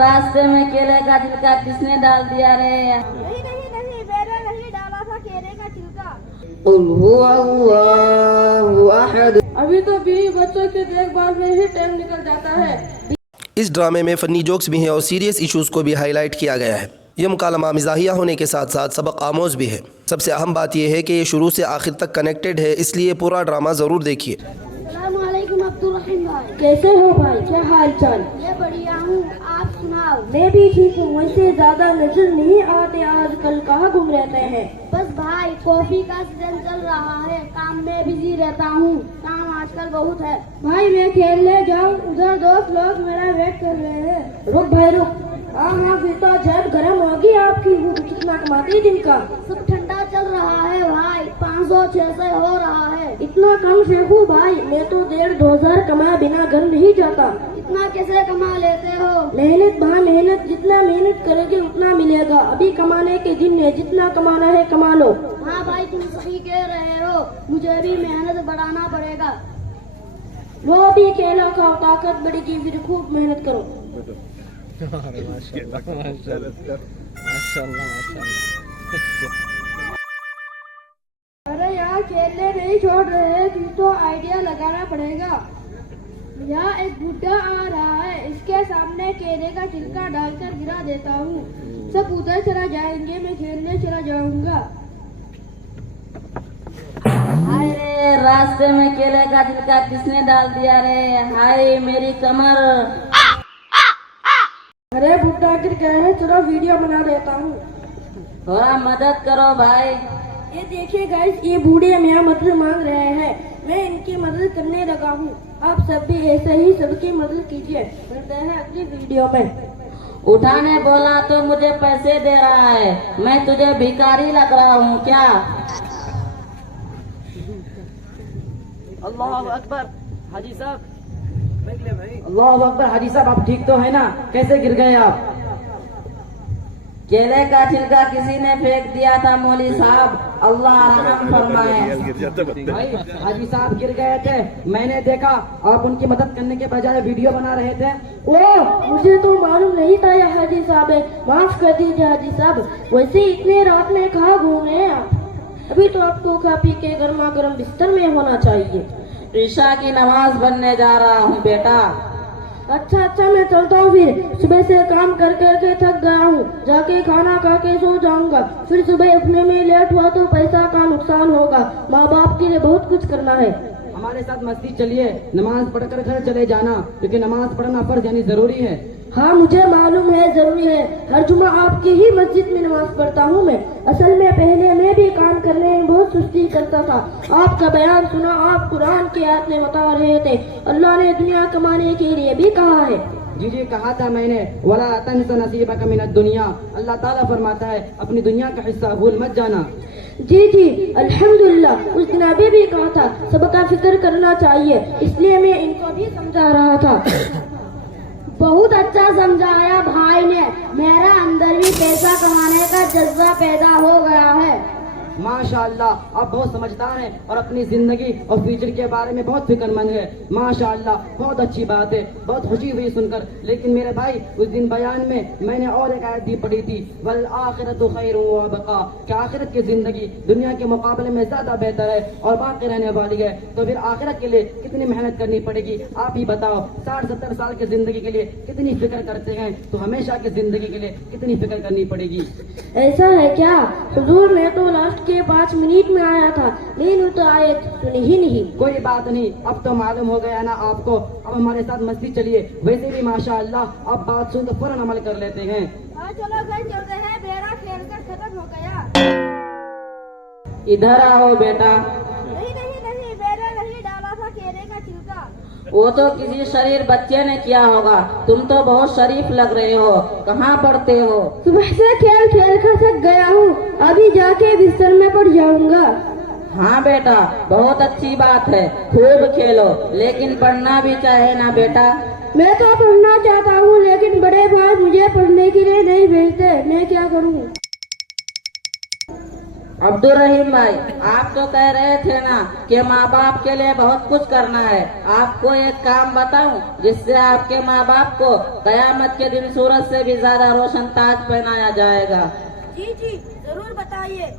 रास्ते में केले का छिलका किसने डाल दिया रे? नहीं नहीं नहीं, मैंने नहीं डाला था केले का छिलका। कुल हुवल्लाहु अहद। अभी तो 20 बच्चों के देखभाल में ही टाइम निकल जाता है। इस ड्रामे में फ़नी जोक्स भी हैं और सीरियस इश्यूज़ को भी हाईलाइट किया गया है। यह मुकालमा मिज़ाहिया होने के साथ साथ सबक आमोज़ भी है। सबसे अहम बात यह है कि ये शुरू से आखिर तक कनेक्टेड है, इसलिए पूरा ड्रामा ज़रूर देखिए। अस्सलामुअलैकुम अब्दुल रहीम भाई। कैसे हो भाई, क्या हाल चाल? मैं बढ़िया हूँ, आप सुनाओ। मैं भी ठीक हूँ। वैसे ज्यादा नजर नहीं आते आजकल, कहाँ घूम रहते हैं? बस भाई कॉफी का सीजन चल रहा है, काम में बिजी रहता हूँ, काम आजकल बहुत है। भाई मैं खेलने जाऊँ, उधर दोस्त लोग मेरा वेट कर रहे हैं। रुक भाई रुक। हाँ हाँ, फिर तो जेब गर्म होगी आपकी। वो कितना कमाती है दिन का? सब ठंडा चल रहा है भाई, 500-600 हो रहा है। इतना कम शेखू भाई, मैं तो 1500 कमाए बिना घर नहीं जाता। इतना कैसे कमा लेते हो? मेहनत भाई मेहनत, जितना मेहनत करोगे उतना मिलेगा। अभी कमाने के दिन है, जितना कमाना है कमा लो। हाँ भाई तुम सही कह रहे हो, मुझे भी मेहनत बढ़ाना पड़ेगा। वो भी केला खाओ, ताकत बढ़ेगी, फिर खूब मेहनत करो। अरे यार खेलने नहीं छोड़ रहे, तुम तो आइडिया लगाना पड़ेगा। यहाँ एक बुड्ढा आ रहा है, इसके सामने केले का छिलका डालकर गिरा देता हूँ, सब उधर चला जाएंगे, मैं खेलने चला जाऊंगा। हाय रे, रास्ते में केले का छिलका किसने डाल दिया रे? हाय मेरी कमर। अरे बुड्ढा गिर गया है, चलो वीडियो बना देता हूँ। थोड़ा मदद करो भाई। ये देखिए गाइस, ये बूढ़े मेरा मदद मांग रहे हैं, मैं इनकी मदद करने लगा हूँ। आप सब भी ऐसे ही सबकी मदद कीजिए। मिलते हैं अगली वीडियो में। उठाने बोला तो मुझे पैसे दे रहा है, मैं तुझे भिखारी लग रहा हूँ क्या? अल्लाह अकबर हाजी साहब। अल्लाह अकबर हाजी साहब, आप ठीक तो है ना? कैसे गिर गए आप? केले का छिलका किसी ने फेंक दिया था मौली साहब, अल्लाह रहम फरमाए। भाई हाजी साहब गिर गए थे, मैंने देखा आप उनकी मदद करने के बजाय वीडियो बना रहे थे। ओह, मुझे तो मालूम नहीं था ये हाजी साहब है, माफ कर दीजिए हाजी साहब। वैसे इतने रात में कहाँ घूम रहे हैं आप? अभी तो आपको खा पी के गर्मा गर्म बिस्तर में होना चाहिए। ईशा की नमाज पढ़ने जा रहा हूँ बेटा। अच्छा मैं चलता हूँ, फिर सुबह से काम कर के थक गया हूँ, जाके खाना खा के सो जाऊंगा। फिर सुबह उठने में लेट हुआ तो पैसा का नुकसान होगा, माँ बाप के लिए बहुत कुछ करना है। हमारे साथ मस्ती चलिए, नमाज पढ़कर घर चले जाना, क्योंकि नमाज पढ़ना फर्ज यानी जरूरी है। हाँ मुझे मालूम है, जरूरी है। हर जुमा आपकी ही मस्जिद में नमाज पढ़ता हूँ मैं। असल में पहले मैं भी काम करने में बहुत सुस्ती करता था। आपका बयान सुना, आप कुरान की आयत में बता रहे थे अल्लाह ने दुनिया कमाने के लिए भी कहा है। जी कहा था मैंने, वला तंस नसीबक मिनद दुनिया। अल्लाह ताला फरमाता है अपनी दुनिया का हिस्सा भूल मत जाना। जी अल्हम्दुलिल्लाह, उस दिन अभी भी कहा था सबका फिक्र करना चाहिए, इसलिए मैं इनको भी समझा रहा था। बहुत अच्छा समझाया भाई ने, मेरा अंदर भी पैसा कमाने का जज्बा पैदा हो गया है। माशाअल्लाह, आप बहुत समझदार हैं और अपनी जिंदगी और फ्यूचर के बारे में बहुत फिक्रमंद है। माशाअल्लाह, बहुत अच्छी बात है, बहुत खुशी हुई सुनकर। लेकिन मेरे भाई, उस दिन बयान में मैंने और एक आयत भी पढ़ी थी, वल आखिरतु खैरुन व अबका, कि आखिरत की जिंदगी दुनिया के मुकाबले में ज्यादा बेहतर है और बाकी रहने वाली है। तो फिर आखिरत के लिए कितनी मेहनत करनी पड़ेगी, आप ही बताओ। 60-70 साल की जिंदगी के लिए कितनी फिक्र करते हैं, तो हमेशा की जिंदगी के लिए कितनी फिक्र करनी पड़ेगी। ऐसा है क्या? हुजूर, मैं तो लास्ट के 5 मिनट में आया था, लेकिन तो आयत सुनी ही नहीं। कोई बात नहीं, अब तो मालूम हो गया ना आपको। अब हमारे साथ मस्ती चलिए। वैसे भी माशाअल्लाह, अब बात सुन तो फौरन अमल कर लेते हैं। चलो घर चलते हैं, मेरा खेल कर खत्म हो गया। इधर आओ बेटा। नहीं मैंने नहीं डाला था केले का छिलका। वो तो किसी शरीर बच्चे ने किया होगा, तुम तो बहुत शरीफ लग रहे हो। कहाँ पढ़ते हो? सुबह से खेल कर थक गया हूँ, अभी जाके बिस्तर में पड़ जाऊंगा। हाँ बेटा, बहुत अच्छी बात है, खूब खेलो, लेकिन पढ़ना भी चाहे ना बेटा। मैं तो पढ़ना चाहता हूँ, लेकिन बड़े भाई मुझे पढ़ने के लिए नहीं भेजते, मैं क्या करूँ? अब्दुल रहीम भाई, आप तो कह रहे थे ना कि माँ बाप के लिए बहुत कुछ करना है। आपको एक काम बताऊं जिससे आपके माँ बाप को कयामत के दिन सूरज से भी ज्यादा रोशन ताज पहनाया जाएगा। जी जी जरूर बताइए।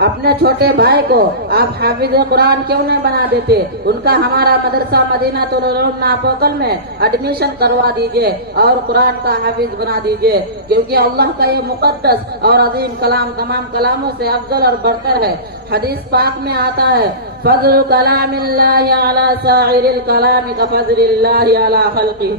अपने छोटे भाई को आप हाफिज कुरान क्यों नहीं बना देते? उनका हमारा मदरसा मदीनातुल उलूम नापोकल में एडमिशन करवा दीजिए और कुरान का हाफिज बना दीजिए, क्योंकि अल्लाह का ये मुकद्दस और अजीम कलाम तमाम कलामों से अफजल और बढ़कर है। हदीस पाक में आता है, फज़्ल कलामिल्लाहि अला साइरिल कलामी कफ़ज़्लिल्लाहि अला खल्क़ी।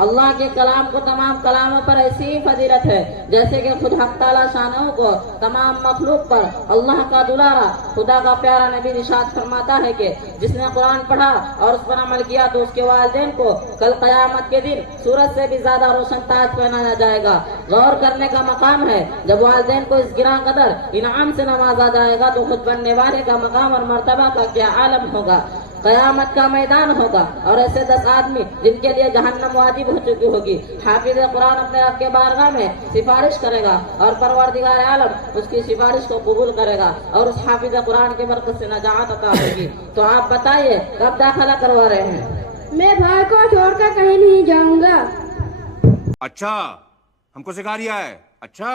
अल्लाह के कलाम को तमाम कलामों पर ऐसी फजीलत है जैसे कि खुद हक ताला शानहू को तमाम मखलूक पर अल्लाह का दुलारा। खुदा का प्यारा नबी इरशाद फरमाता है कि जिसने कुरान पढ़ा और उस पर अमल किया तो उसके वालिदैन को कल कयामत के दिन सूरज से भी ज्यादा रोशन ताज पहनाया जाएगा। गौर करने का मकाम है, जब वालिदैन को इस गिरा कदर इनाम से नवाजा जाएगा तो खुद बनने वाले का मकाम और मर्तबा का क्या आलम होगा। कयामत का मैदान होगा और ऐसे 10 आदमी जिनके लिए जहन्नम वाजिब हो चुकी होगी। हाफिज कुरान अपने रब के बारगाह में सिफारिश करेगा और परवरदिगार आलम उसकी सिफारिश को कबूल करेगा और उस हाफिज कुरान के बरकत से नजात अता होगी। तो आप बताइए कब दाखिला करवा रहे हैं? मैं भाई को छोड़कर कहीं नहीं जाऊंगा। अच्छा, हमको सिखा रिया है। अच्छा,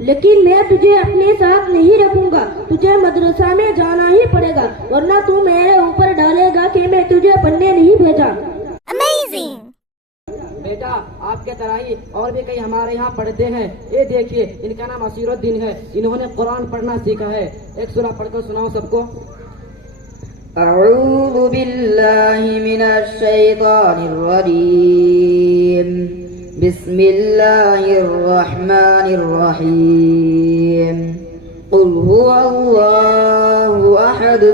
लेकिन मैं तुझे अपने साथ नहीं रखूंगा, तुझे मदरसा में जाना ही पड़ेगा, वरना तू मेरे ऊपर डालेगा कि मैं तुझे पढ़ने नहीं भेजा। बेटा, आपके तरह ही और भी कई हमारे यहाँ पढ़ते हैं। ये देखिए, इनका नाम असीरुद्दीन है। इन्होंने कुरान पढ़ना सीखा है। एक सूरा पढ़कर सुनाओ सबको। अऊज़ु बिल्लाहि मिनश शैतानिर रजीम। बिस्मिल्लाहिर रहमानिर रहीम। कुल हुवल्लाहु अहद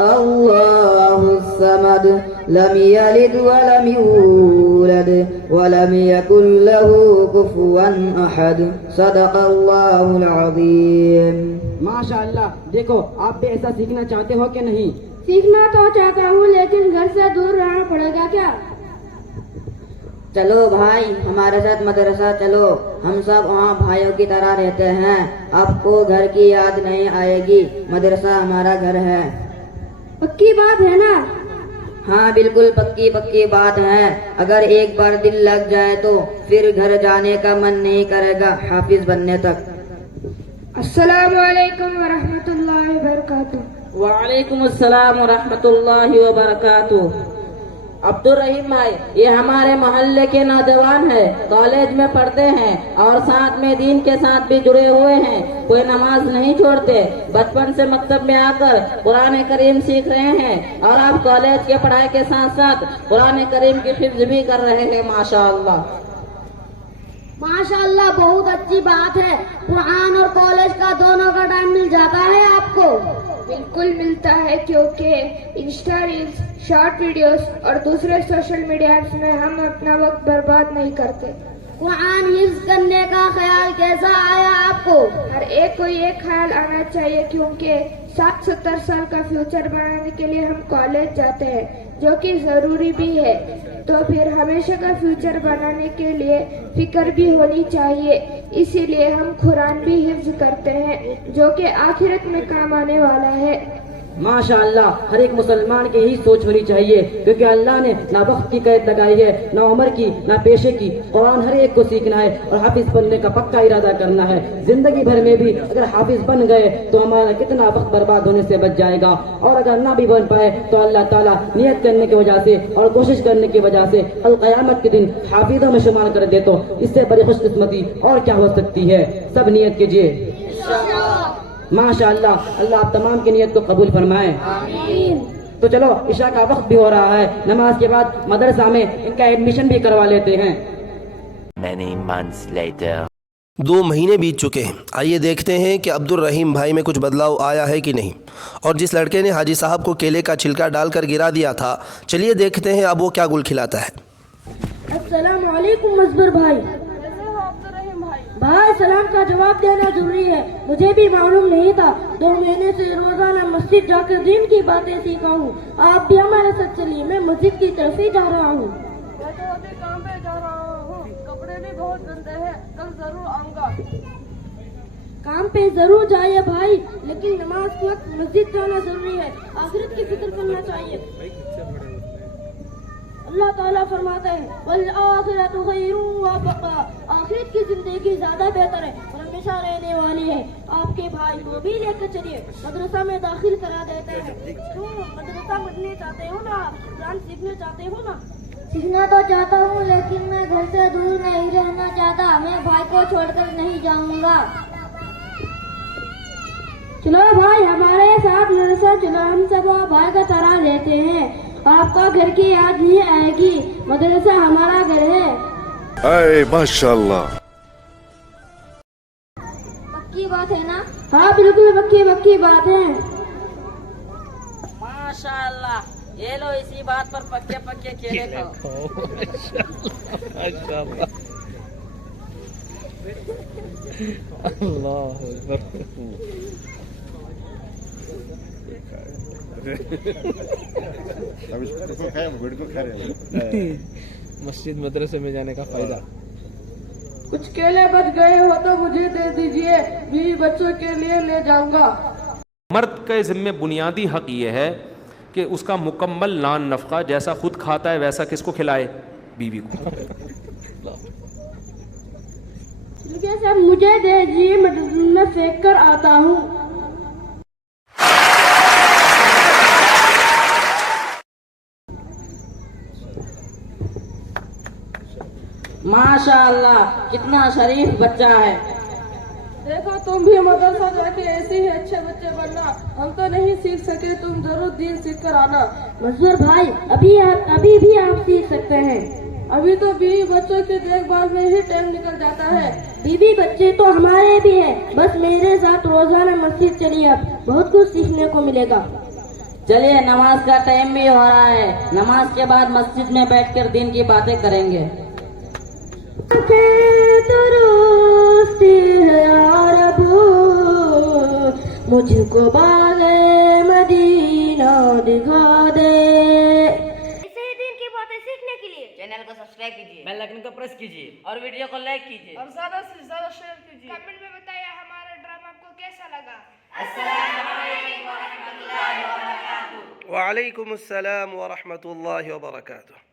अल्लाहुस समद लम यलिद वलम यूलद वलम यकुल लहू कुफुवन अहद। सदक़ल्लाहुल अज़ीम। माशाअल्लाह, देखो आप भी ऐसा सीखना चाहते हो कि नहीं? सीखना तो चाहता हूँ, लेकिन घर से दूर रहना पड़ेगा क्या? चलो भाई, हमारे साथ मदरसा चलो, हम सब वहाँ भाइयों की तरह रहते हैं। आपको घर की याद नहीं आएगी, मदरसा हमारा घर है। पक्की बात है ना? हाँ बिल्कुल पक्की बात है। अगर एक बार दिल लग जाए तो फिर घर जाने का मन नहीं करेगा हाफिज बनने तक। अस्सलामु अलैकुम व रहमतुल्लाहि व बरकातुहू। वालेकुम अस्सलाम व रहमतुल्लाहि व बरकातुहू। अब्दुल रहीम भाई, ये हमारे मोहल्ले के नौजवान है, कॉलेज में पढ़ते हैं और साथ में दीन के साथ भी जुड़े हुए हैं। कोई नमाज नहीं छोड़ते, बचपन से मकतब में आकर कुरान करीम सीख रहे हैं और आप कॉलेज के पढ़ाई के साथ साथ कुरान करीम की हिफ्ज भी कर रहे हैं। माशाअल्लाह। माशाअल्लाह, बहुत अच्छी बात है। कुरान और कॉलेज का दोनों का टाइम मिल जाता है आपको? बिल्कुल मिलता है, क्योंकि इंस्टा रील्स, शॉर्ट वीडियोस और दूसरे सोशल मीडिया में हम अपना वक्त बर्बाद नहीं करते। कुरान हिफ्ज करने का ख्याल कैसा आया आपको? हर एक को ये ख्याल आना चाहिए, क्योंकि 60-70 साल का फ्यूचर बनाने के लिए हम कॉलेज जाते हैं, जो कि जरूरी भी है। तो फिर हमेशा का फ्यूचर बनाने के लिए फिक्र भी होनी चाहिए। इसीलिए हम कुरान भी हिफ्ज करते हैं, जो कि आखिरत में काम आने वाला है। माशाअल्लाह, हर एक मुसलमान की यही सोच होनी चाहिए, क्योंकि अल्लाह ने ना वक्त की कैद लगाई है, ना उम्र की, ना पेशे की। कुरान हर एक को सीखना है और हाफिज बनने का पक्का इरादा करना है। जिंदगी भर में भी अगर हाफिज बन गए तो हमारा कितना वक्त बर्बाद होने से बच जाएगा, और अगर ना भी बन पाए तो अल्लाह ताला नियत करने की वजह से और कोशिश करने की वजह से कल क़यामत के दिन हाफिजों में शुमार कर दे, तो इससे बड़ी खुशकिस्मती और क्या हो सकती है। सब नियत कीजिए। माशाअल्लाह, अल्लाह आप तमाम की नियत को कबूल फरमाए। आमीन। तो चलो, इशा का वक्त भी हो रहा है, नमाज के बाद मदरसा में इनका एडमिशन भी करवा लेते हैं। Many months later. 2 महीने बीत चुके हैं। आइए देखते हैं कि अब्दुल रहीम भाई में कुछ बदलाव आया है कि नहीं। और जिस लड़के ने हाजी साहब को केले का छिलका डालकर गिरा दिया था, चलिए देखते हैं अब वो क्या गुल खिलाता है। अस्सलाम वालेकुम मजबर भाई। भाई, सलाम का जवाब देना जरूरी है। मुझे भी मालूम नहीं था। 2 महीने से रोजाना मस्जिद जाकर दीन की बातें सीखा हूँ। आप भी हमारे साथ चलिए, मैं मस्जिद की तरफ ही जा रहा हूँ। मैं तो अभी काम पे जा रहा हूँ, कपड़े भी बहुत गंदे हैं, कल जरूर आऊंगा। काम पे जरूर जाइए भाई, लेकिन नमाज के वक्त मस्जिद जाना जरूरी है। आखिरत की फिक्र करना चाहिए। अल्लाह ताला फरमाते हैं वल आखिरतु खैरुन व अबक़ा, आखिरत की जिंदगी ज्यादा बेहतर है और हमेशा रहने वाली है। आपके भाई को भी लेकर चलिए, मदरसा में दाखिल करा देते हैं। क्यों मदरसा पढ़ने चाहते हो ना, कुरान सीखने चाहते हो ना? सीखना तो चाहता हूँ, लेकिन मैं घर से दूर नहीं रहना चाहता। मैं भाई को छोड़कर नहीं जाऊँगा। चलो भाई हमारे साथ मदरसा चलो, हम सब भाई का तरह लेते हैं। आपका घर की याद नहीं आएगी, मदरसा हमारा घर है। माशाल्लाह। पक्की बात है ना? हाँ बिल्कुल पक्की बात है। माशाअल्लाह, ये लो इसी बात पर पक्के पक्के केले खाओ। मस्जिद मदरसे में जाने का फायदा। कुछ केले बच गए हो तो मुझे दे दीजिए, बीवी बच्चों के लिए ले जाऊंगा। मर्द के ज़िम्मे बुनियादी हक ये है कि उसका मुकम्मल नान नफ़क़ा जैसा खुद खाता है वैसा किसको खिलाए? बीवी को। ठीक है सर, मुझे दे दीजिए, मैं फेंक कर आता हूँ। माशाअल्लाह, कितना शरीफ बच्चा है। देखो तुम भी मदरसा जाके ऐसे ही अच्छे बच्चे बनना। हम तो नहीं सीख सके, तुम जरूर दीन सीख कर आना। मजदूर भाई अभी भी आप सीख सकते हैं। अभी तो बीवी बच्चों की देखभाल में ही टाइम निकल जाता है। बीवी बच्चे तो हमारे भी हैं, बस मेरे साथ रोजाना मस्जिद चलिए, आप बहुत कुछ सीखने को मिलेगा। चलिए नमाज का टाइम भी हो रहा है, नमाज के बाद मस्जिद में बैठकर दीन की बातें करेंगे। मुझको बाले मदीना दिखा दे। ऐसे ही दिन की बातें सीखने के लिए चैनल को सब्सक्राइब कीजिए, बेल आइकन को प्रेस कीजिए और वीडियो को लाइक कीजिए और ज्यादा से ज्यादा शेयर कीजिए। कमेंट में बताइए हमारा ड्रामा आपको कैसा लगा। वालेकुम अस्सलाम व रहमतुल्लाहि व बरकातुहू।